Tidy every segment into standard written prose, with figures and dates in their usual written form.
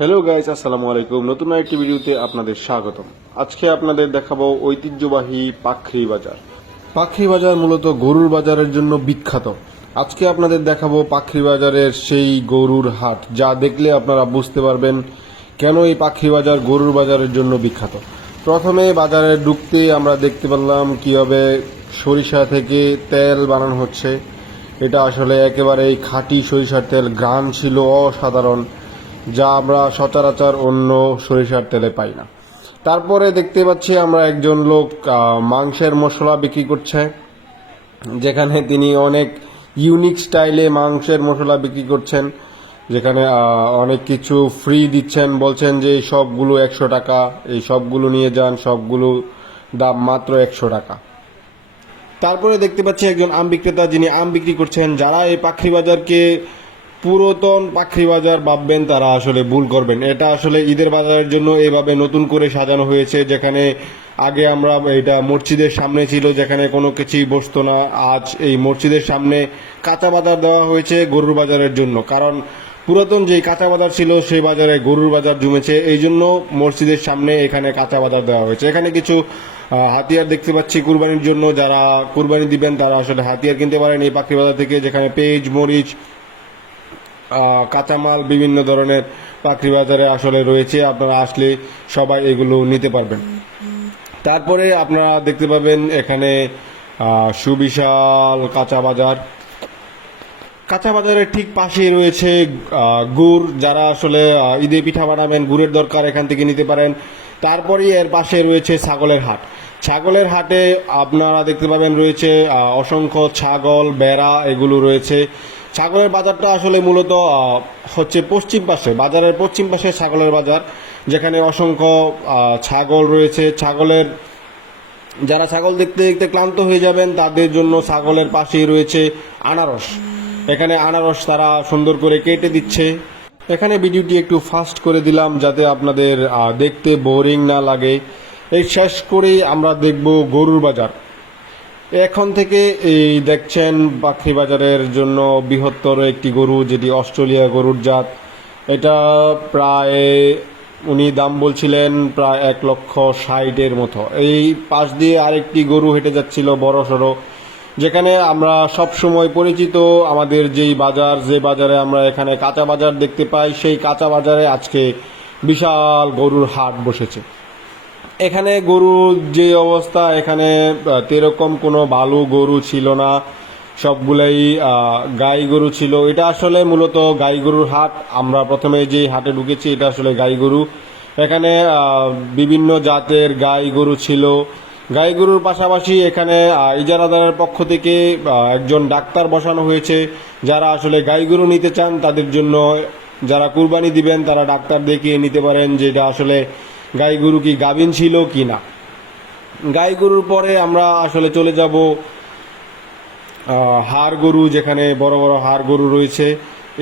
Hello guys, আসসালামু আলাইকুম। নতুন আরেকটি ভিডিওতে আপনাদের স্বাগতম। আজকে আপনাদের দেখাবো ঐতিহ্যবাহী পাখরি বাজার। পাখরি বাজার মূলত গরুর বাজারের জন্য বিখ্যাত। আজকে আপনাদের দেখাবো পাখরি বাজারের সেই গরুর হাট, যা দেখলে আপনারা বুঝতে পারবেন কেন এই পাখরি বাজার গরুর বাজারের জন্য বিখ্যাত। প্রথমে বাজারে ঢুকতে আমরা দেখতে পেলাম কীভাবে সরিষা থেকে তেল বানানো হচ্ছে। এটা আসলে একেবারেই খাঁটি সরিষার তেল, ঘ্রাণ ছিল অসাধারণ, যা আমরা সচরাচর অন্য সরিষার তেলে পাই না। তারপরে দেখতে পাচ্ছি আমরা একজন লোক মাংসের মশলা বিক্রি করছে, যেখানে তিনি অনেক ইউনিক স্টাইলে মাংসের মশলা বিক্রি করছেন, যেখানে অনেক কিছু ফ্রি দিচ্ছেন, বলছেন যে এই সবগুলো 100 টাকা, এই সবগুলো নিয়ে যান, সবগুলো দাম মাত্র 100 টাকা। তারপরে দেখতে পাচ্ছি একজন আম বিক্রেতা, যিনি আম বিক্রি করছেন। যারা এই পাখরি বাজারকে পুরাতন পাখরি বাজার ভাববেন, তারা আসলে ভুল করবেন। এটা আসলে ঈদের বাজারের জন্য এভাবে নতুন করে সাজানো হয়েছে, যেখানে আগে আমরা এটা মসজিদের সামনে ছিল, যেখানে কোনো কিছুই বসতো না। আজ এই মসজিদের সামনে কাঁচা বাজার দেওয়া হয়েছে গরুর বাজারের জন্য, কারণ পুরাতন যে কাঁচা বাজার ছিল সেই বাজারে গরুর বাজার জমেছে, এই জন্য মসজিদের সামনে এখানে কাঁচা বাজার দেওয়া হয়েছে। এখানে কিছু হাতিয়ার দেখতে পাচ্ছি কুরবানির জন্য। যারা কুরবানি দিবেন তারা আসলে হাতিয়ার কিনতে পারেন এই পাখরি বাজার থেকে, যেখানে পেঁয়াজ, মরিচ, কাঁচামাল বিভিন্ন ধরনের পাখরি বাজারে আসলে রয়েছে। আপনারা আসলে সবাই এগুলো নিতে পারবেন। তারপরে আপনারা দেখতে পাবেন এখানে সুবিশাল কাঁচা বাজার। কাঁচা বাজারের ঠিক পাশেই রয়েছে গুড়। যারা আসলে ঈদে পিঠা বানাবেন, গুড়ের দরকার, এখান থেকে নিতে পারেন। তারপরেই এর পাশে রয়েছে ছাগলের হাট। ছাগলের হাটে আপনারা দেখতে পাবেন রয়েছে অসংখ্য ছাগল, বেড়া, এগুলো রয়েছে। ছাগলের বাজারটা আসলে মূলত হচ্ছে পশ্চিম পাশে, বাজারের পশ্চিম পাশে ছাগলের বাজার, যেখানে অসংখ্য ছাগল রয়েছে। যারা ছাগল দেখতে দেখতে ক্লান্ত হয়ে যাবেন, তাদের জন্য ছাগলের পাশেই রয়েছে আনারস। এখানে আনারস তারা সুন্দর করে কেটে দিচ্ছে। এখানে ভিডিওটি একটু ফাস্ট করে দিলাম যাতে আপনাদের দেখতে বোরিং না লাগে। এই শেষ করেই আমরা দেখব গরুর বাজার। এখন থেকে এই দেখছেন পাখরি বাজারের জন্য বৃহত্তর একটি গরু, যেটি অস্ট্রেলিয়া গরুর জাত। এটা প্রায় উনি দাম বলছিলেন প্রায় 1,60,000 মতো। এই পাশ দিয়ে আরেকটি গরু হেঁটে যাচ্ছিল বড় সড়ো, যেখানে আমরা সব সময় পরিচিত আমাদের যেই বাজার, যে বাজারে আমরা এখানে কাঁচা বাজার দেখতে পাই, সেই কাঁচা বাজারে আজকে বিশাল গরুর হাট বসেছে। এখানে গরুর যে অবস্থা, এখানে তেরকম কোনো ভালো গরু ছিল না, সবগুলাই গাই গরু ছিল। এটা আসলে মূলত গাই গরুর হাট। আমরা প্রথমে যে হাটে ঢুকেছি এটা আসলে গাই গরু। এখানে বিভিন্ন জাতের গাই গরু ছিল। গাই গরুর পাশাপাশি এখানে ইজারাদারের পক্ষ থেকে একজন ডাক্তার বসানো হয়েছে। যারা আসলে গাই গরু নিতে চান তাদের জন্য, যারা কুরবানি দিবেন তারা ডাক্তার দেখিয়ে নিতে পারেন যে এটা আসলে গাই গরু কি গাভীন ছিল কি না। গাই গরুর পরে আমরা আসলে চলে যাব হাড় গরু, যেখানে বড় বড় হাড় গরু রয়েছে,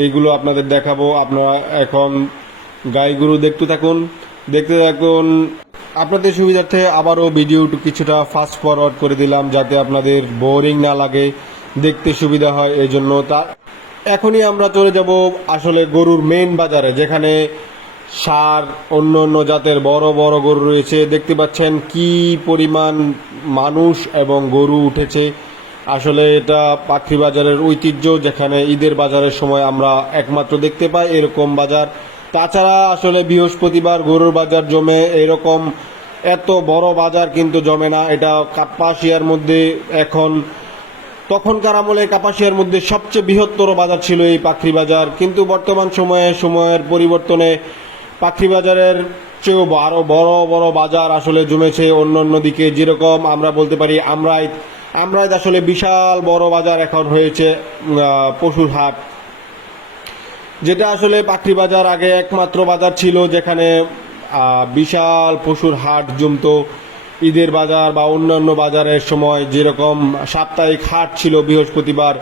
এইগুলো আপনাদের দেখাবো। আপনারা এখন গাই গরু দেখতে থাকুন। আপনাদের সুবিধার্থে আবারও ভিডিওটি কিছুটা ফাস্ট ফরওয়ার্ড করে দিলাম, যাতে আপনাদের বোরিং না লাগে, দেখতে সুবিধা হয় এই জন্য। এখনই আমরা চলে যাব আসলে গরুর মেইন বাজারে, যেখানে ষাঁড়, অন্য অন্য জাতের বড় বড় গরু রয়েছে। দেখতে পাচ্ছেন কি পরিমাণ মানুষ এবং গরু উঠেছে। আসলে এটা পাখরি বাজারের ঐতিহ্য, যেখানে ঈদের বাজারের সময় আমরা একমাত্র দেখতে পাই এরকম বাজার। তাছাড়া আসলে বৃহস্পতিবার গরুর বাজার জমে, এরকম এত বড় বাজার কিন্তু জমে না। এটা কাপাসিয়ার মধ্যে, তখনকার আমলে কাপাসিয়ার মধ্যে সবচেয়ে বৃহত্তর বাজার ছিল এই পাখরি বাজার। কিন্তু বর্তমান সময়ের পরিবর্তনে পাখরি বাজারের চেয়েও আরও বড় বড় বাজার আসলে জমেছে অন্য অন্য দিকে। যেরকম আমরা বলতে পারি আমরাইদ আসলে বিশাল বড় বাজার এখন হয়েছে পশুর হাট, যেটা আসলে পাখরি বাজার আগে একমাত্র বাজার ছিল, যেখানে বিশাল পশুর হাট জমতো। ঈদের বাজার বা অন্যান্য বাজারের সময় যেরকম সাপ্তাহিক হাট ছিল বৃহস্পতিবার,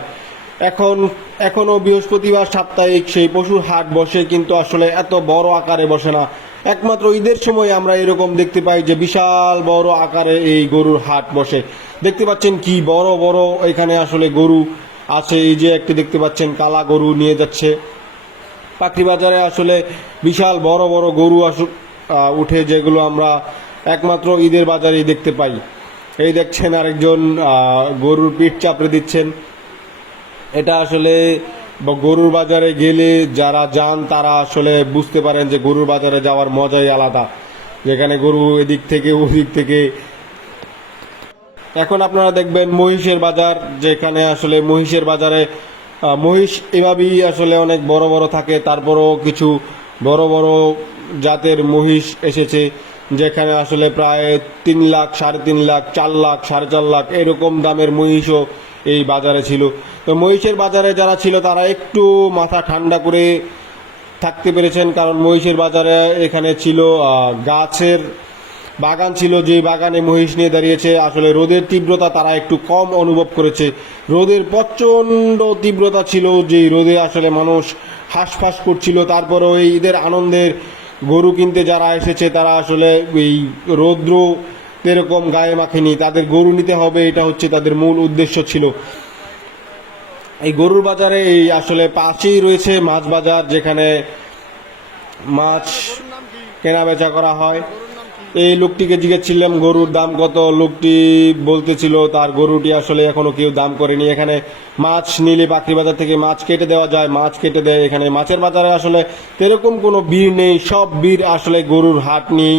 এখনও বৃহস্পতিবার সাপ্তাহিক সেই পশুর হাট বসে, কিন্তু আসলে এত বড় আকারে বসে না। একমাত্র ঈদের সময় আমরা এরকম দেখতে পাই যে বিশাল বড় আকারে এই গরুর হাট বসে। দেখতে পাচ্ছেন কি বড় বড় এখানে আসলে গরু আছে। এই যে একটি দেখতে পাচ্ছেন কালা গরু নিয়ে যাচ্ছে। পাখরি বাজারে আসলে বিশাল বড় বড় গরু উঠে, যেগুলো আমরা একমাত্র ঈদের বাজারেই দেখতে পাই। এই দেখছেন আরেকজন গরুর পিঠ চাপড়ে দিচ্ছেন। এটা আসলে গরুর বাজারে গেলে যারা যান তারা আসলে বুঝতে পারেন যে গরুর বাজারে যাওয়ার মজাই আলাদা, যেখানে গরু এদিক থেকে ওদিক থেকে। এখন আপনারা দেখবেন মহিষের বাজার, যেখানে আসলে মহিষের বাজারে মহিষ এভাবেই আসলে অনেক বড় বড় থাকে, তারপরও কিছু বড় বড় জাতের মহিষ এসেছে, যেখানে আসলে প্রায় 3 লাখ, 3.5 লাখ, 4 লাখ, 4.5 লাখ এরকম দামের মহিষও এই বাজারে ছিল। তো মহিষের বাজারে যারা ছিল তারা একটু মাথা ঠান্ডা করে থাকতে পেরেছেন, কারণ মহিষের বাজারে এখানে ছিল গাছের বাগান ছিল, যে বাগানে মহিষ নিয়ে দাঁড়িয়েছে। আসলে রোদের তীব্রতা তারা একটু কম অনুভব করেছে। রোদের প্রচণ্ড তীব্রতা ছিল, যে রোদে আসলে মানুষ হাঁসফাঁস করছিল। তারপরও এই ঈদের আনন্দের গরু কিনতে যারা এসেছে তারা আসলে এই রৌদ্র এরকম গায়ে মাখেনি, তাদের গরু নিতে হবে, এটা হচ্ছে তাদের মূল উদ্দেশ্য ছিল। এই গরুর বাজারে এই আসলে পাশেই রয়েছে মাছ বাজার, যেখানে মাছ কেনা বেচা করা হয়। এই লোকটিকে জিজ্ঞেসছিলাম গরুর দাম কত, লোকটি বলতেছিল তার গরুটি আসলে এখনো কেউ দাম করেনি। এখানে মাছ নিলে পাখরি বাজার থেকে মাছ কেটে দেওয়া যায়, মাছ কেটে দেয়। এখানে মাছের বাজারে আসলে এরকম কোনো ভিড় নেই, সব ভিড় আসলে গরুর হাট নেই।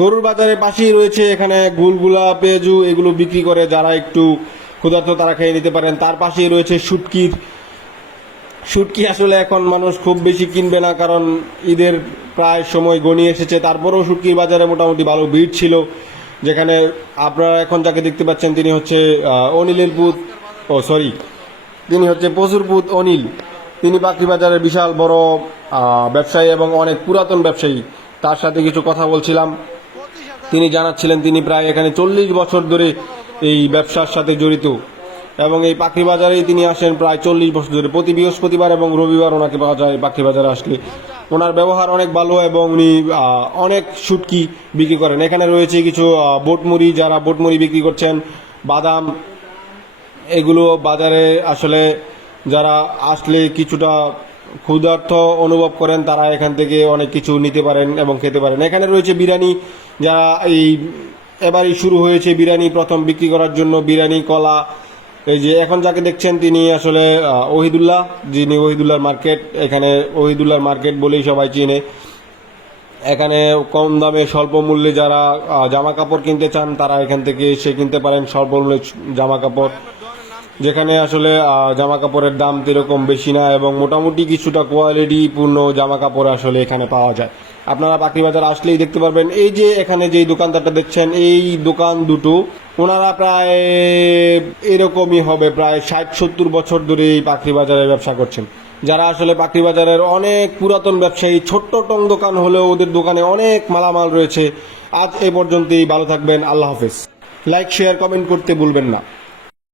গরুর বাজারের পাশেই রয়েছে এখানে গুলগুলা, পেঁয়াজু এগুলো বিক্রি করে, যারা একটু ক্ষুধার্ত তারা খেয়ে নিতে পারেন। তার পাশেই রয়েছে শুটকি আসলে এখন মানুষ খুব বেশি কিনবে না, কারণ ঈদের প্রায় সময় গনিয়ে এসেছে। তারপরেও শুটকির বাজারে মোটামুটি ভালো ভিড় ছিল, যেখানে আপনারা এখন যাকে দেখতে পাচ্ছেন তিনি হচ্ছে অনিলের পুত, তিনি হচ্ছে পশুর পুত অনিল। তিনি পাখরি বাজারের বিশাল বড় ব্যবসায়ী এবং অনেক পুরাতন ব্যবসায়ী। তার সাথে কিছু কথা বলছিলাম, তিনি জানাচ্ছিলেন তিনি প্রায় এখানে 40 বছর ধরে এই ব্যবসার সাথে জড়িত, এবং এই পাখরি বাজারেই তিনি আসেন প্রায় 40 বছর ধরে। প্রতি বৃহস্পতিবার এবং রবিবার ওনাকে পাওয়া যায় পাখরি বাজারে আসলে। ওনার ব্যবহার অনেক ভালো এবং উনি অনেক শুটকি বিক্রি করেন। এখানে রয়েছে কিছু বোটমুড়ি, যারা বোটমুড়ি বিক্রি করছেন, বাদাম, এগুলো বাজারে আসলে যারা আসলে কিছুটা ক্ষুধার্ত অনুভব করেন তারা এখান থেকে অনেক কিছু নিতে পারেন এবং খেতে পারেন। এখানে রয়েছে বিরিয়ানি, যারা এবারই শুরু হয়েছে বিরিয়ানি প্রথম বিক্রি করার জন্য। বিরিয়ানি, কলা, এই যে এখন যাকে দেখছেন তিনি আসলে ওহিদুল্লাহ, যিনি ওহিদুল্লাহর মার্কেট, এখানে ওহিদুল্লাহর মার্কেট বলেই সবাই চিনে। এখানে কম দামে স্বল্প মূল্যে যারা জামা কাপড় কিনতে চান তারা এখান থেকে এসে কিনতে পারেন স্বল্প মূল্যে জামা কাপড়, যেখানে আসলে জামা কাপড়ের দাম এরকম বেশি না এবং মোটামুটি কিছুটা কোয়ালিটিপূর্ণ জামা কাপড় আসলে এখানে পাওয়া যায়। আপনারা পাখরি বাজার আসলেই দেখতে পারবেন। এই যে এখানে যেই দোকানদারটা দেখছেন, এই দোকান দুটো ওনারা প্রায় এরকমই হবে, প্রায় 60-70 বছর ধরে এই পাখরি বাজারে ব্যবসা করছেন। যারা আসলে পাখরি বাজারের অনেক পুরাতন ব্যবসায়ী, ছোট্ট টং দোকান হলেও ওদের দোকানে অনেক মালামাল রয়েছে। আজ এ পর্যন্তই, ভালো থাকবেন, আল্লাহ হাফেজ। লাইক, শেয়ার, কমেন্ট করতে ভুলবেন না।